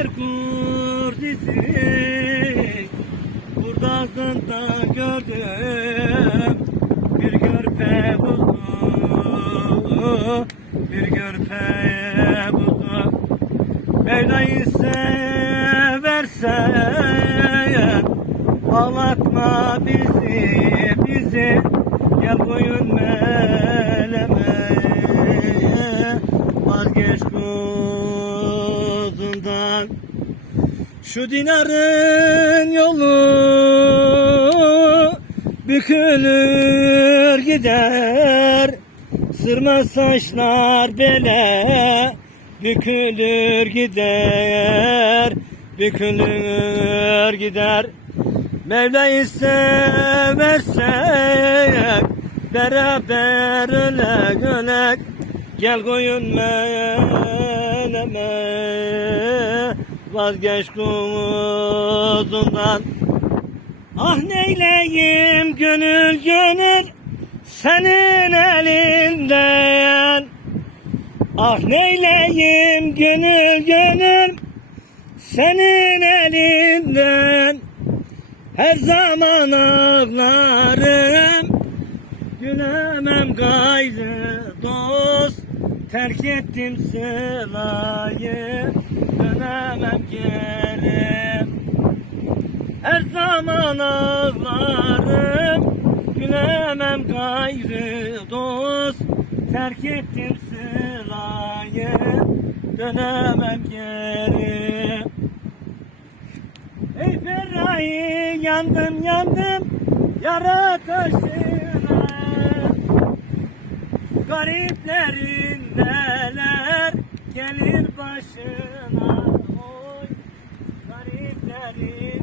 Eğer kurdisi buradasın da gördüm. Bir görpe buzu bir görpe buzu Mevla'yı seversen ağlatma bizi bizi. Gel boyun meleme vazgeç kur şu dinarın yolu bükülür gider. Sırma saçlar bele bükülür gider. Bükülür gider. Mevla'yı seversek Beraber ölek ölek Gel koyun meleme Vazgeç kuzundan Ah neyleyim gönül gönül Senin elinden. Ah neyleyim gönül gönül Senin elinden. Her zaman ağlarım Gülemem gayrı dost. Terk ettim sılayı Dönemem geri Her zaman ağlarım. Gülemem gayrı dost. Terk ettim sılayı Dönemem geri. Ey Ferrari yandım yandım. Yara taşına. Gariplerin neler gelir başına Oy gariplerin